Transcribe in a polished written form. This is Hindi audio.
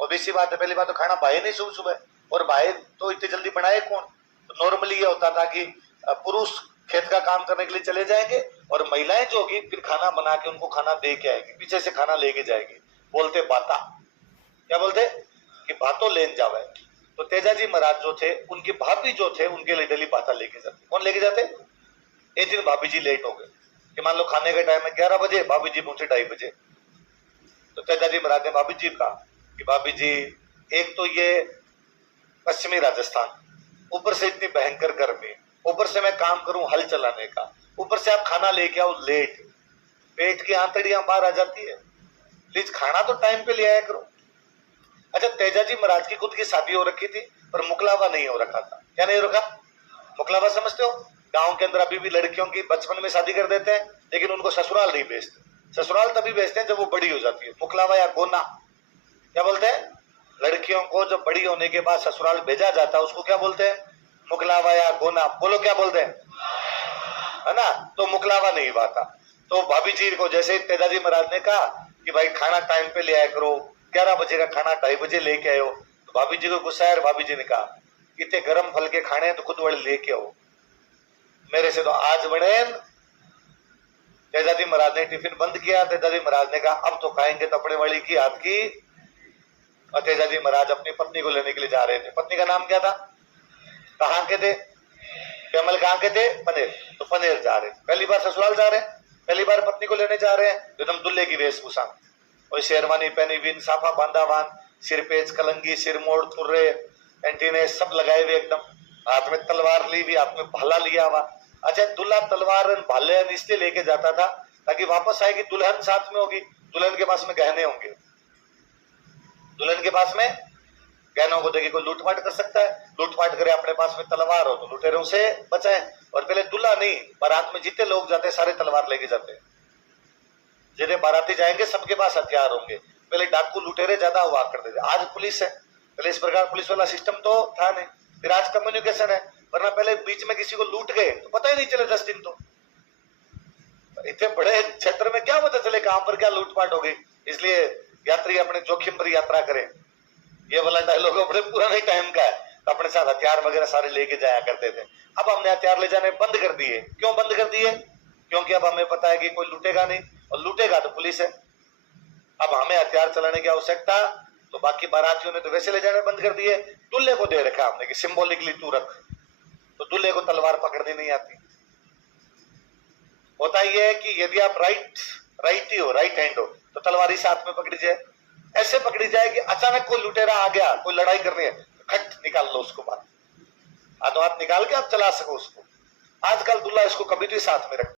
ऑब्वियस सी बात है, पहली बात तो खाना भाई नहीं सुबह सुबह, और भाई तो इतनी जल्दी बनाए कौन। तो नॉर्मली ये होता था कि पुरुष खेत का काम करने के लिए चले जाएंगे और महिलाएं जो होगी फिर खाना बना के उनको खाना दे के आएगी, पीछे से खाना लेके जाएगी। बोलते बाता, क्या बोलते कि बातों लेन जावे। तो तेजाजी महाराज जो थे उनकी भाभी जो थे उनके लिए डेली बाता लेके जाते। कौन लेके जाते? एक दिन भाभी जी लेट हो गए कि मान लो खाने का टाइम है 11 बजे, भाभी जी पहुंचे 2:30 बजे। तो तेजाजी महाराज ने भाभी जी कहा कि भाभी जी, एक तो ये पश्चिमी राजस्थान, ऊपर से इतनी भयंकर गर्मी, ऊपर से मैं काम करूं हल चलाने का, ऊपर से आप खाना लेके आओ लेट, पेट की आंतड़ियां बाहर आ जाती है, प्लीज खाना तो टाइम पे ले आया करो। अच्छा, तेजाजी महाराज की खुद की शादी हो रखी थी पर मुकलावा नहीं हो रखा था। क्या नहीं हो रखा? मुकलावा समझते हो? गांव के अंदर अभी भी लड़कियों की बचपन में शादी कर देते हैं लेकिन उनको ससुराल नहीं भेजते। ससुराल तभी भेजते हैं जब वो बड़ी हो जाती है। मुकलावा या गोना, क्या बोलते हैं? लड़कियों को जब बड़ी होने के बाद ससुराल भेजा जाता है उसको क्या बोलते हैं? मुकलावा या गोना। बोलो क्या बोलते हैं, है ना? तो मुकलावा नहीं हुआ था। तो भाभी जी को जैसे तेजाजी महाराज ने कहा कि भाई खाना टाइम पे ले आया करो, 11 बजे का खाना 2:30 बजे लेके आयो, तो भाभी जी को गुस्सा है। भाभी जी ने कहा इतने गर्म फल के खाने तो खुद वाले लेके आओ, मेरे से तो आज बने। तेजाजी महाराज ने टिफिन बंद किया। तेजाजी महाराज ने कहा अब तो खाएंगे तो अपने वाली की हाथ की। और तेजाजी महाराज अपनी पत्नी को लेने के लिए जा रहे थे। पत्नी का नाम क्या था? कहाँ के थे? कमल कहाँ के थे? पनेर। तो पनेर जा रहे, पहली बार ससुराल जा रहे हैं, पहली बार पत्नी को लेने जा रहे हैं, एकदम दुल्हे की वेशभूषा, और शेरवानी पहनी, बिन साफा बांधावान, सिर पेच कलंगी, सिर मोड़ तुर्रे, एंटीने सब लगाए हुए, एकदम हाथ में तलवार ली हुई, हाथ में भाला लिया हुआ। अच्छा, दूल्हा तलवार भाले इसलिए लेके जाता था ताकि वापस आएगी दुल्हन साथ में होगी, दुल्हन के पास में गहने होंगे, दुल्हन के पास में गहनों को देखिए कोई लूटपाट कर सकता है, लूटपाट करे, अपने पास में तलवार हो तो लुटेरों से बचाए। और पहले दूल्हा नहीं, बारात में जितने लोग जाते सारे तलवार लेके जाते हैं, जितने बाराती जाएंगे सबके पास हथियार होंगे। पहले डाकू लुटेरे ज्यादा हुआ करते थे, आज पुलिस है, पहले इस प्रकार पुलिस वाला सिस्टम तो था नहीं। फिर आज कम्युनिकेशन है, वरना पहले बीच में किसी को लूट गए तो पता ही नहीं चले 10 दिन। तो इतने बड़े क्षेत्र में क्या पता चले कहां पर क्या लूटपाट हो गई। इसलिए यात्री अपने जोखिम पर यात्रा करें, ये वाला डायलॉग अपने पुराने टाइम का है। तो अपने साथ हथियार वगैरह सारे लेके जाया करते थे। अब हमने हथियार ले जाने बंद कर दिए। क्यों बंद कर दिए? क्योंकि अब हमें पता है कि कोई लूटेगा नहीं, और लूटेगा तो पुलिस है। अब हमें हथियार चलाने की आवश्यकता, तो बाकी बारातियों ने तो वैसे ले जाने बंद कर दिए। दूल्हे को दे रखा हमने कि सिंबॉलिकली तू रख, तो दूल्हे को तलवार पकड़नी नहीं आती। होता यह है कि यदि आप राइटी हो, राइट हैंड हो, तो तलवार इस हाथ में पकड़ी जाए, ऐसे पकड़ी जाए कि अचानक कोई लुटेरा आ गया, कोई लड़ाई करनी है, खट निकाल लो उसको बाहर, हाथों हाथ निकाल के आप चला सको उसको। आजकल दूल्हा इसको कभी भी साथ में रख